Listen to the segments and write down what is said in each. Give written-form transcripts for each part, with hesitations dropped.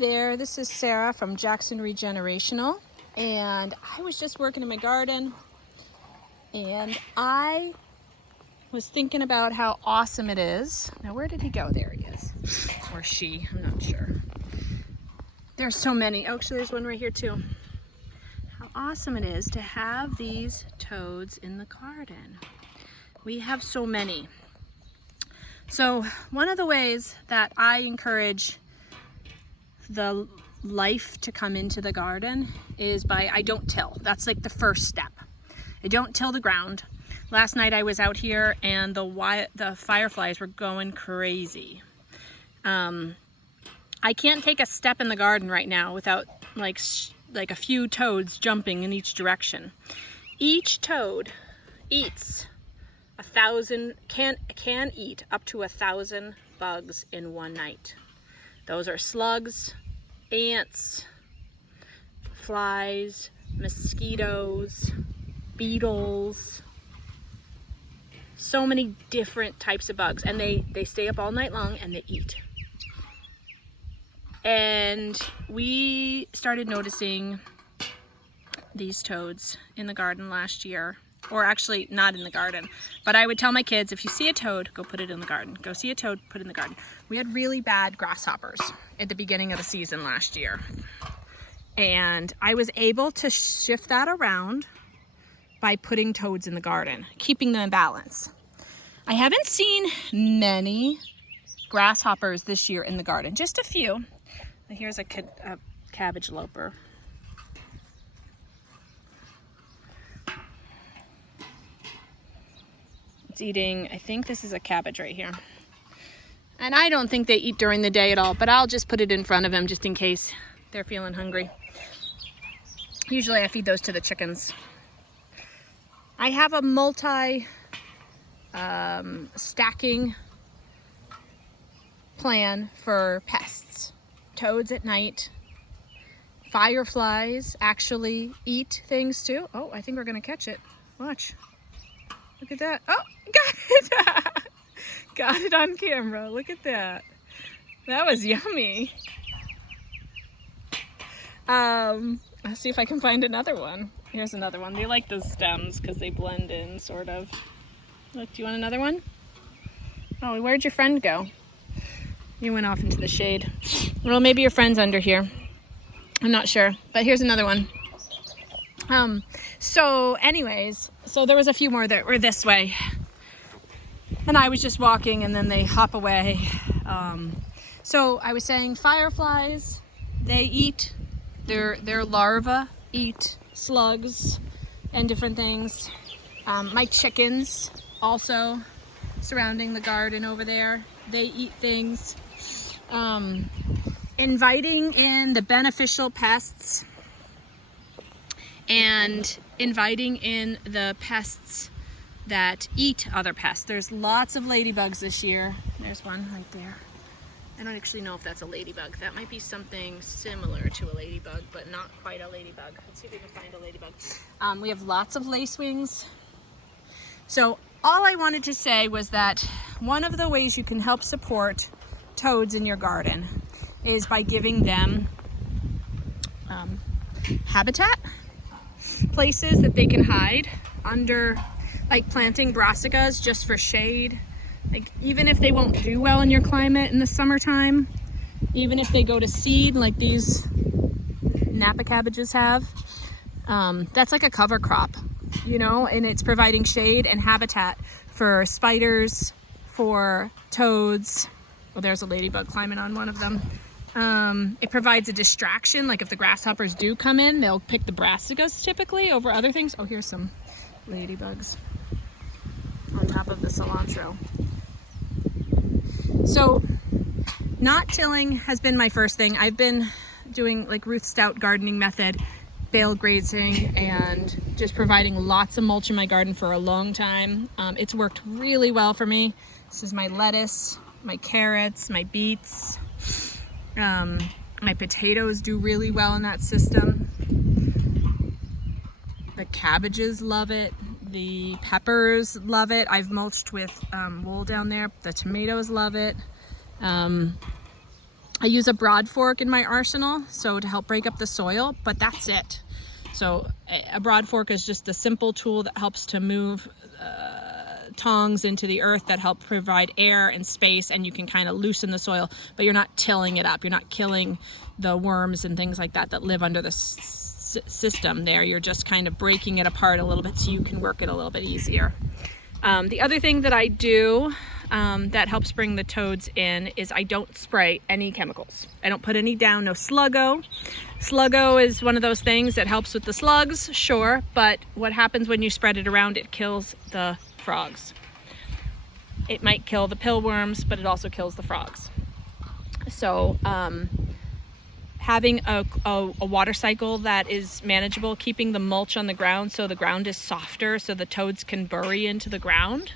there, this is Sarah from Jackson Regenerational, and I was just working in my garden and I was thinking about how awesome it is. Now where did he go? There he is. Or she, I'm not sure. There's so many. Oh, actually there's one right here too. How awesome it is to have these toads in the garden. We have so many. So one of the ways that I encourage the life to come into the garden is by I don't till. That's like the first step. I don't till the ground. Last night I was out here and the fireflies were going crazy. I can't take a step in the garden right now without like a few toads jumping in each direction. Each toad eats 1,000, can eat up to 1,000 bugs in one night. Those are slugs, ants, flies, mosquitoes, beetles, so many different types of bugs, and they stay up all night long and they eat. And we started noticing these toads in the garden last year, or actually not in the garden, but I would tell my kids, if you see a toad, go put it in the garden. Go see a toad, put it in the garden. We had really bad grasshoppers at the beginning of the season last year. And I was able to shift that around by putting toads in the garden, keeping them in balance. I haven't seen many grasshoppers this year in the garden, just a few. Here's a cabbage loper. It's eating, I think this is a cabbage right here. And I don't think they eat during the day at all, but I'll just put it in front of them just in case they're feeling hungry. Usually I feed those to the chickens. I have a stacking plan for pests. Toads at night. Fireflies actually eat things too. Oh, I think we're gonna catch it. Watch. Look at that. Oh, got it. Got it on camera. Look at that. That was yummy. I'll see if I can find another one. Here's another one. They like the stems because they blend in, sort of. Look, do you want another one? Oh, where'd your friend go? You went off into the shade. Well, maybe your friend's under here. I'm not sure, but here's another one. So anyways, so there was a few more that were this way. And I was just walking and then they hop away. So I was saying fireflies, they eat, their larvae eat slugs and different things. My chickens also surrounding the garden over there, they eat things. Inviting in the beneficial pests and inviting in the pests that eat other pests. There's lots of ladybugs this year. There's one right there. I don't actually know if that's a ladybug. That might be something similar to a ladybug, but not quite a ladybug. Let's see if we can find a ladybug. We have lots of lacewings. So all I wanted to say was that one of the ways you can help support toads in your garden is by giving them habitat, places that they can hide under, like planting brassicas just for shade. Like even if they won't do well in your climate in the summertime, even if they go to seed like these Napa cabbages have, that's like a cover crop, you know, and it's providing shade and habitat for spiders, for toads. Well, there's a ladybug climbing on one of them. It provides a distraction, like if the grasshoppers do come in, they'll pick the brassicas typically over other things. Oh, here's some ladybugs on top of the cilantro. So not tilling has been my first thing. I've been doing like Ruth Stout gardening method, bale grazing, and just providing lots of mulch in my garden for a long time. It's worked really well for me. This is my lettuce, my carrots, my beets. My potatoes do really well in that system. The cabbages love it. The peppers love it. I've mulched with wool down there. The tomatoes love it. I use a broad fork in my arsenal, so to help break up the soil, but that's it. So a broad fork is just a simple tool that helps to move tongs into the earth that help provide air and space, and you can kind of loosen the soil, but you're not tilling it up. You're not killing the worms and things like that live under the system there. You're just kind of breaking it apart a little bit so you can work it a little bit easier. The other thing that I do that helps bring the toads in is I don't spray any chemicals. I don't put any down, no Sluggo. Sluggo is one of those things that helps with the slugs, sure, but what happens when you spread it around, it kills the frogs. It might kill the pillworms, but it also kills the frogs. So having a water cycle that is manageable, keeping the mulch on the ground so the ground is softer so the toads can bury into the ground,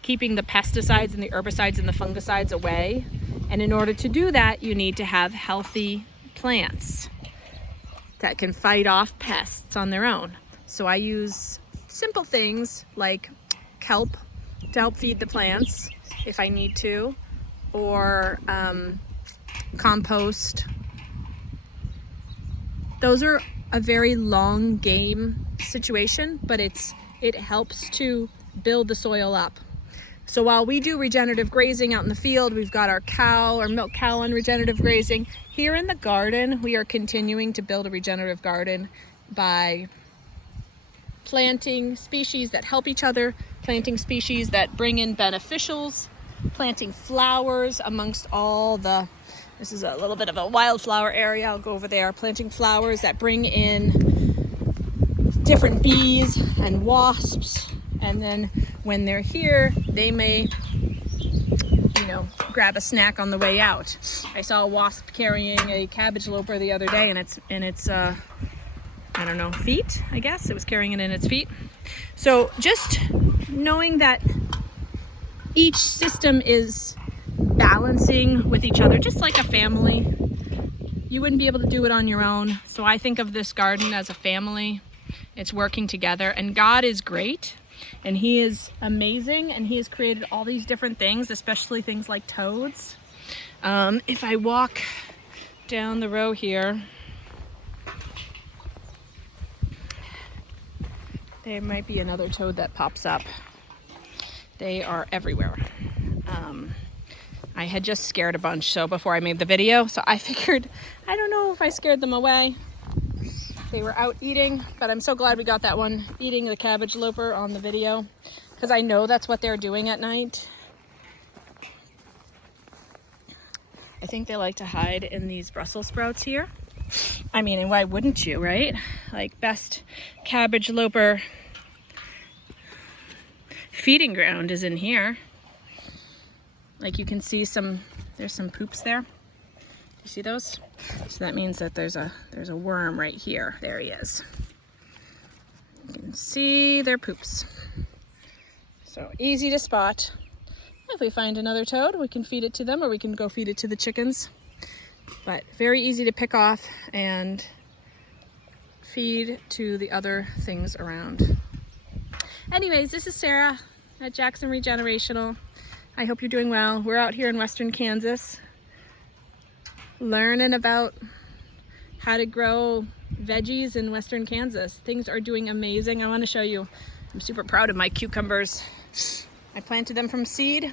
keeping the pesticides and the herbicides and the fungicides away. And in order to do that, you need to have healthy plants that can fight off pests on their own. So I use simple things like kelp to help feed the plants if I need to, or compost. Those are a very long game situation, but it helps to build the soil up. So while we do regenerative grazing out in the field, we've got our milk cow on regenerative grazing. Here in the garden, we are continuing to build a regenerative garden by planting species that help each other, planting species that bring in beneficials, planting flowers amongst all the, this is a little bit of a wildflower area, I'll go over there, planting flowers that bring in different bees and wasps, and then when they're here, they may, grab a snack on the way out. I saw a wasp carrying a cabbage loper the other day, and it's I don't know, feet, I guess. It was carrying it in its feet. So just knowing that each system is balancing with each other, just like a family. You wouldn't be able to do it on your own. So I think of this garden as a family. It's working together, and God is great, and He is amazing, and He has created all these different things, especially things like toads. If I walk down the row here, there might be another toad that pops up. They are everywhere. I had just scared a bunch before I made the video, so I figured, I don't know if I scared them away. They were out eating, but I'm so glad we got that one eating the cabbage loper on the video, because I know that's what they're doing at night. I think they like to hide in these Brussels sprouts here. I mean, and why wouldn't you, right? Like, best cabbage loper feeding ground is in here. Like, you can see there's some poops there. You see those? So that means that there's a worm right here. There he is. You can see their poops. So easy to spot. If we find another toad, we can feed it to them, or we can go feed it to the chickens. But very easy to pick off and feed to the other things around. Anyways, this is Sarah at Jackson Regenerational. I hope you're doing well. We're out here in western Kansas learning about how to grow veggies in western Kansas. Things are doing amazing. I want to show you. I'm super proud of my cucumbers. I planted them from seed,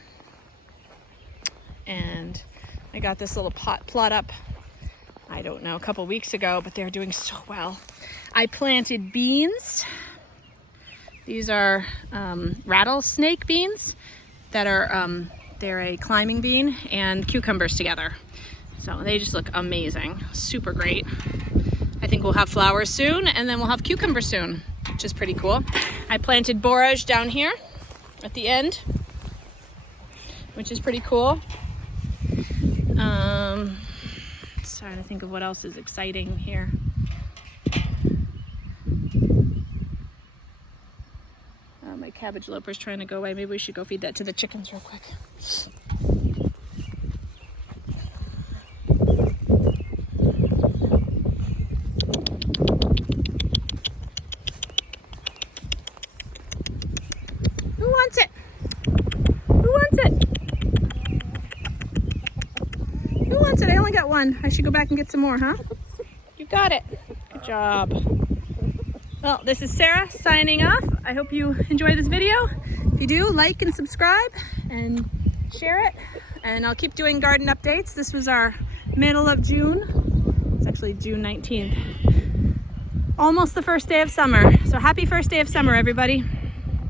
and I got this little plot up, I don't know, a couple weeks ago, but they're doing so well. I planted beans. These are rattlesnake beans that are, they're a climbing bean, and cucumbers together. So they just look amazing, super great. I think we'll have flowers soon, and then we'll have cucumbers soon, which is pretty cool. I planted borage down here at the end, which is pretty cool. Trying to think of what else is exciting here. My cabbage loper's trying to go away. Maybe we should go feed that to the chickens real quick. Who wants it? Who wants it? Who wants it? I only should go back and get some more, huh? You got it. Good job. Well, this is Sarah signing off. I hope you enjoy this video. If you do, like and subscribe and share it. And I'll keep doing garden updates. This was our middle of June. It's actually June 19th. Almost the first day of summer. So happy first day of summer, everybody.